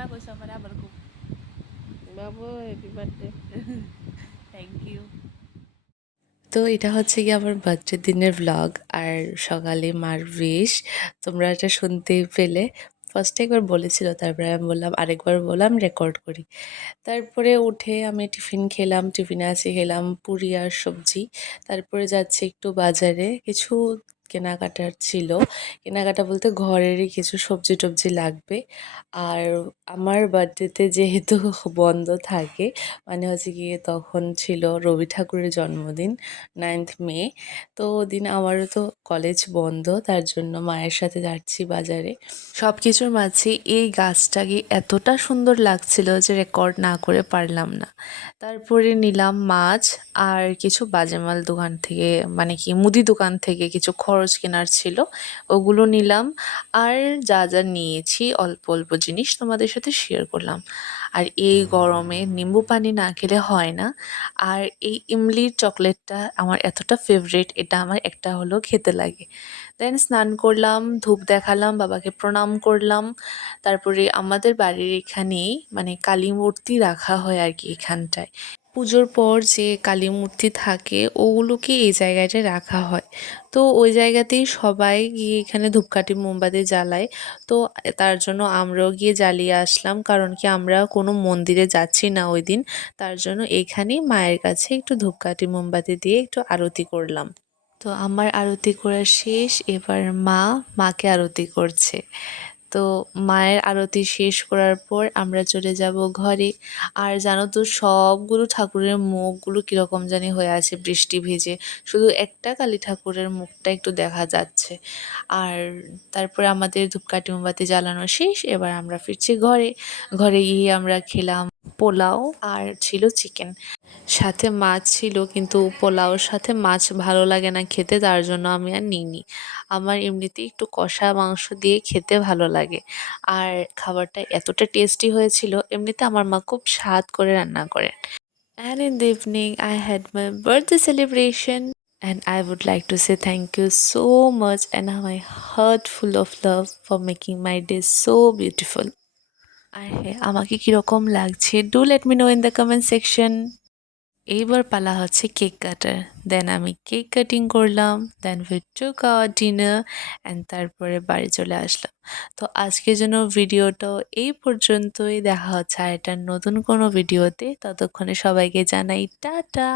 না কইছো আমার আবার খুব বাবু হ্যাপি বার্থডে। Thank you. তো এটা হচ্ছে গিয়ে আমার বার্থডে দিনের ভ্লগ। আর সকালে মার উইশ তোমরা এটা শুনতেই পেলে। ফার্স্টে একবার বলেছিল, তারপরে আমি বললাম আরেকবার বললাম রেকর্ড করি। তারপরে উঠে আমি টিফিন খেলাম, টিফিনে আজকে খেলাম পুরি আর সবজি। তারপরে যাচ্ছি একটু বাজারে, কিছু কেনাকাটার ছিল। কেনাকাটা বলতে ঘরেরই কিছু সবজি টবজি লাগবে। আর আমার বার্থডেতে যেহেতু বন্ধ থাকে, মানে হচ্ছে গিয়ে তখন ছিল রবি ঠাকুরের জন্মদিন 9th মে। তো ওদিন আমারও তো কলেজ বন্ধ, তার জন্য মায়ের সাথে যাচ্ছি বাজারে। সব কিছুর মাঝে এই গাছটাকে এতটা সুন্দর লাগছিল যে রেকর্ড না করে পারলাম না। তারপরে নিলাম মাছ আর কিছু বাজেমাল দোকান থেকে, মানে কি মুদি দোকান থেকে কিছু খরচ কেনার ছিল, ওগুলো নিলাম। আর যা যা নিয়েছি অল্প অল্প জিনিস তোমাদের সাথে শেয়ার করলাম। আর এই গরমে নিম্বু পানি না খেলে হয় না। আর এই ইমলির চকলেটটা আমার এতটা ফেভারিট, এটা আমার একটা হলেও খেতে লাগে। দেন স্নান করলাম, ধূপ দেখালাম, বাবাকে প্রণাম করলাম। তারপরে আমাদের বাড়ির এখানেই মানে কালী মূর্তি রাখা হয় আর কি এখানটায়। পুজোর পর যে কালী মূর্তি থাকে ওগুলোকে এই জায়গাটায় রাখা হয়। তো ওই জায়গাতেই সবাই গিয়ে এখানে ধূপকাঠি মোমবাতি জ্বালায়। তো তার জন্য আমরাও গিয়ে জ্বালিয়ে আসলাম, কারণ কি আমরা কোনো মন্দিরে যাচ্ছি না ওই দিন। তার জন্য এখানেই মায়ের কাছে একটু ধূপকাঠি মোমবাতি দিয়ে একটু আরতি করলাম। তো আমার আরতি করা শেষ, এবার মাকে আরতি করছে। তো মায়ের আরতি শেষ করার পর আমরা চলে যাব ঘরে। আর জানো তো সবগুলো ঠাকুরের মুখগুলো কীরকম জানি হয়ে আছে বৃষ্টি ভেজে, শুধু একটা কালী ঠাকুরের মুখটা একটু দেখা যাচ্ছে। আর তারপরে আমাদের ধূপকাঠি মোমবাতি জ্বালানো শেষ, এবার আমরা ফিরছি ঘরে। ঘরে গিয়ে আমরা খেলাম পোলাও আর ছিল চিকেন, সাথে মাছ ছিল, কিন্তু পোলাওর সাথে মাছ ভালো লাগে না খেতে, তার জন্য আমি আর নিইনি। আমার এমনিতেই একটু কষা মাংস দিয়ে খেতে ভালো লাগে। আর খাবারটা এতটা টেস্টি হয়েছিল, এমনিতে আমার মা খুব স্বাদ করে রান্না করেন। And in the evening, I had my birthday celebration. And I would like to say thank you so much and my heart full of love for making my day so beautiful. আর হ্যাঁ, আমাকে কীরকম লাগছে do let me no in the comment section. এইবার পালা হচ্ছে cake কাটার। দেন আমি cake cutting করলাম, then we took our dinner and তারপরে বাড়ি চলে আসলাম। তো আজকের জন্য ভিডিওটাও এই পর্যন্তই। দেখা হচ্ছে আর একটা নতুন কোনো ভিডিওতে, ততক্ষণে সবাইকে জানাই টাটা।